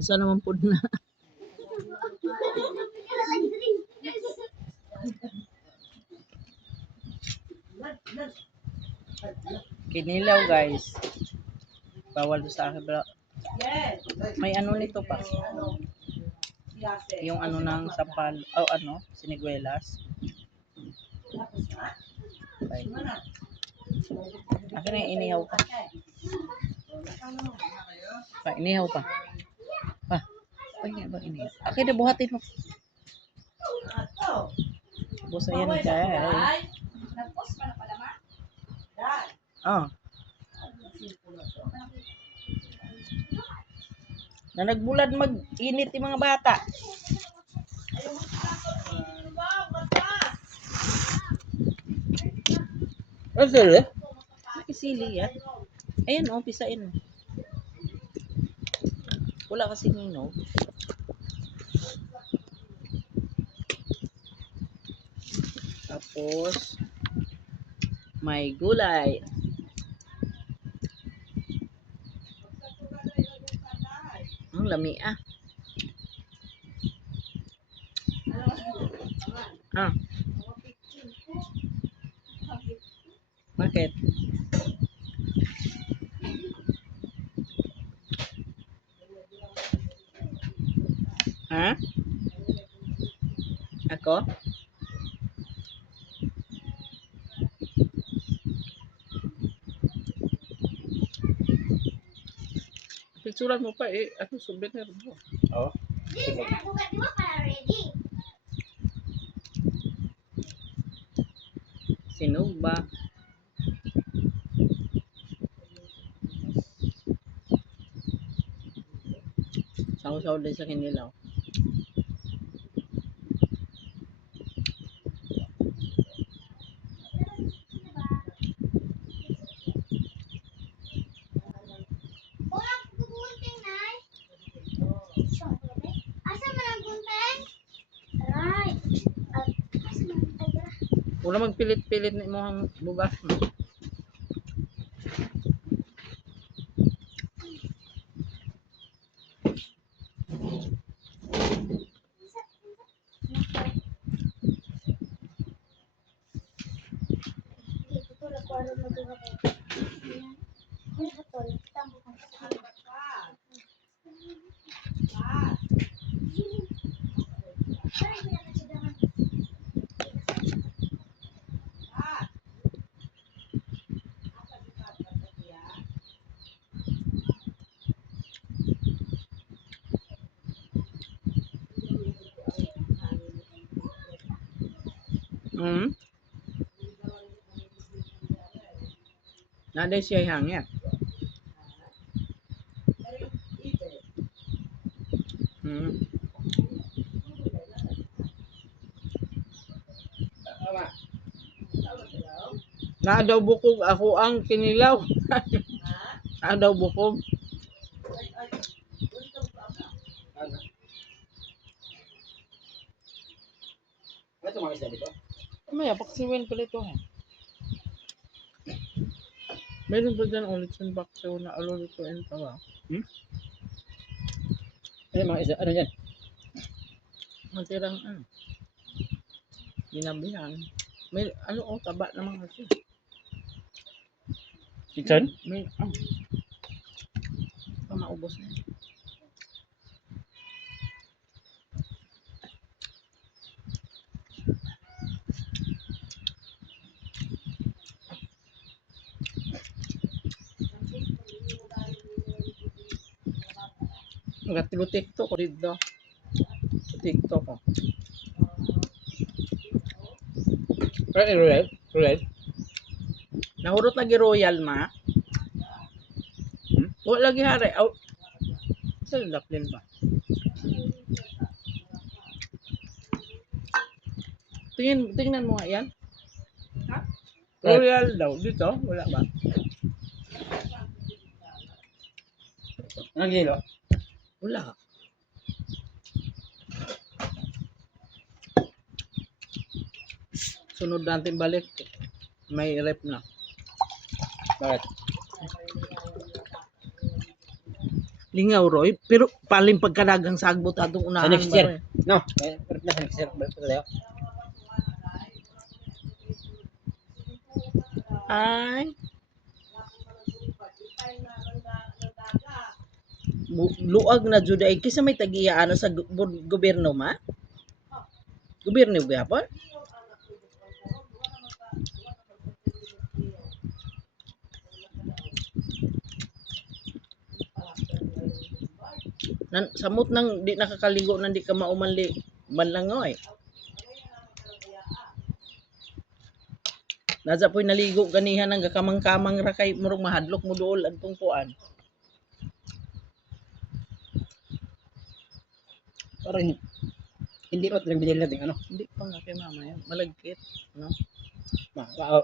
Unsa naman pud na. Kinilaw guys. Bawal sa akin bro. May ano nito pa. Yung ano ng sapal, siniguelas. Okay. Akin na inihaw pa. Inihaw pa. Ay, ba inihaw? Akin na buhatin mo. Busa yan guys. Oh. Na nagbulad mag-init yung mga bata. Sili? Sili yan. Ayan o, pisain mo. Wala kasi nino. Tapos, may gulay. Ang lami ah. Bakit? Ha? Ako? Picturean mo pa eh. Ano souvenir mo? Oh. Sinuba. Saw-saw din sa kinilaw. Wala magpilit-pilit ni mo ang bugas mo. Nada siya hangya. Na daw bukog ako ang kinilaw. Na daw bukog. Ano mga isda dito? May paksiwin pala ito ha. Meron ba dyan ulit yung paksiw na alulutuin pa ba? Ano mga isda? Ano dyan? Matirang ano. Ginabihan. May taba naman kasi. Chicken? May maubos na. Nagatigo TikTok ko dito. TikTok ko. Royal. Nahurot lagi royal ma. Wala lagi hari. Sa daplin ba? Tingnan mo nga yan. Royal daw. Dito, wala ba? Anong kilo? Wala. Sunod natin balik. May rep na. Bakit? Lingaw Roy, pero paling pagkadagang sagbot atong Sa unahan next year. ba, Roy? No, pero na sa next year. Balik ko tayo. Ay. Luag na jud ay kisa may tagiya ano sa gobyerno ma? Gobyerno gyapon? Samot nang di nakakaligo nang di ka maumanli manlangoy. Nasa po'y naligo ganihan ang gakamang-kamang ra kay murong mahadlok mo dool adtong kuan. Parang hindi pa lang binili natin ano. Hindi pa nga kay mama yan. Malagkit, no?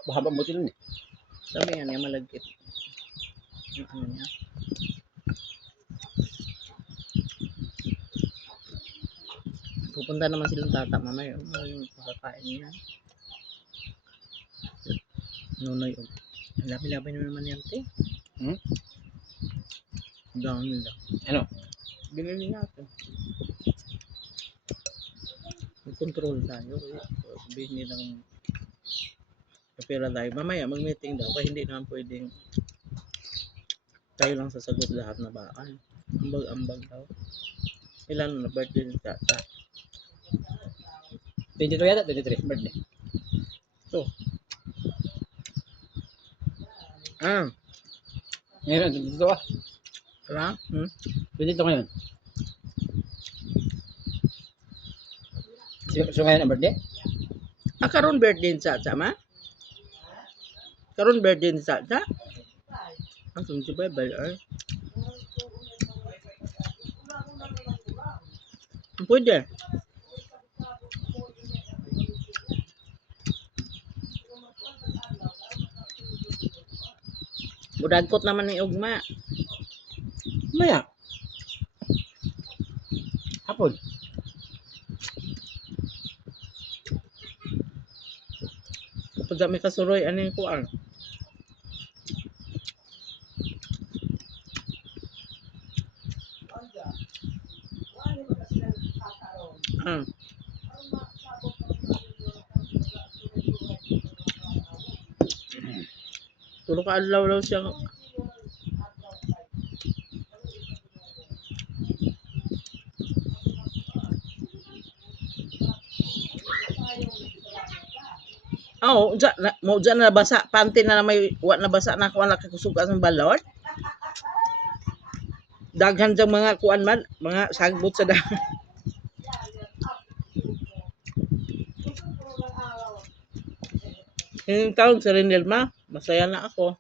Mahaba mo din eh. Sabi nga niya malagkit. Yung ano niya. Pupunta naman silang tata mamaya. Yung makakain niya. Nunoy. Labi-labi na naman yan, te. Hmm? Down nila. Ano? Binili natin. Mag-control tayo. Sabihin nilang kapira tayo. Mamaya mag-meeting daw. Kaya hindi naman pwedeng tayo lang sasagot lahat na baka. Ambag-ambag daw. Ilan na birthday ni tata? 22 yata, 23 birthday. So. Ah. Ngayon, 22 ah. Tara? 22 ngayon. So ngayon ang birthday? Ah, karon birthday ni Tata, ma? Karon birthday ni Tata? Ang sunod ba ay? Pwede. Budagkot naman ni ugma. Maya. Hapon. Kapag may kasuroy, ano yung kuwan? Ah. Tulo ka adlaw daw siya. Oh, mo dyan na basa, panty na may wa na basa na kuan nakakusuga sa balot. Daghan jang mga kuan man, mga sagbot sa daghan. Yung taon sa Rinelma, masaya na ako.